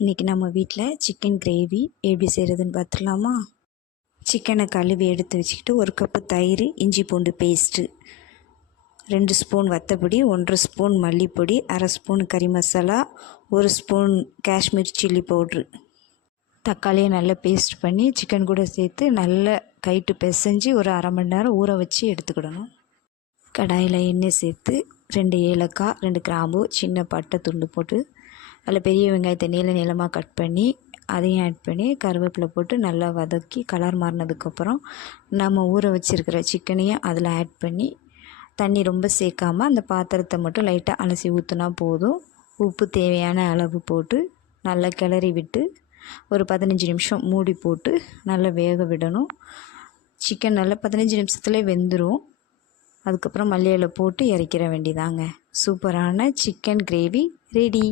இன்றைக்கி நம்ம வீட்டில் சிக்கன் கிரேவி எப்படி செய்கிறதுன்னு பார்த்துடலாமா? சிக்கனை கழுவி எடுத்து வச்சுக்கிட்டு 1 கப்பு தயிர், இஞ்சி பூண்டு பேஸ்ட்டு, 2 ஸ்பூன் வத்தப்பொடி, 1 ஸ்பூன் மல்லிப்பொடி, 1/2 ஸ்பூன் கறி masala, 1 spoon Kashmir chilli powder, தக்காளியை நல்லா பேஸ்ட் பண்ணி சிக்கன் கூட சேர்த்து நல்லா கைட்டு பிசைஞ்சு ஒரு 1/2 மணி நேரம் ஊற வச்சு எடுத்துக்கிடணும். கடாயில் எண்ணெய் சேர்த்து 2 ஏலக்காய், 2 கிராம்பு, சின்ன பட்டை துண்டு போட்டு அதில் பெரிய வெங்காயத்தை நீளமாக கட் பண்ணி அதையும் ஆட் பண்ணி கருவேப்பிலை போட்டு நல்லா வதக்கி கலர் மாறினதுக்கப்புறம் நம்ம ஊற வச்சுருக்கிற சிக்கனையும் அதில் ஆட் பண்ணி தண்ணி ரொம்ப சேர்க்காமல் அந்த பாத்திரத்தை மட்டும் லைட்டாக அலசி ஊற்றினா போதும். உப்பு தேவையான அளவு போட்டு நல்லா கிளறி விட்டு ஒரு 15 நிமிஷம் மூடி போட்டு நல்லா வேக விடணும். சிக்கன் நல்லா 15 நிமிஷத்துலேயே வெந்துடும். அதுக்கப்புறம் மல்லி இலை போட்டு இறக்கிற வேண்டியதாங்க. சூப்பரான சிக்கன் கிரேவி ரெடி.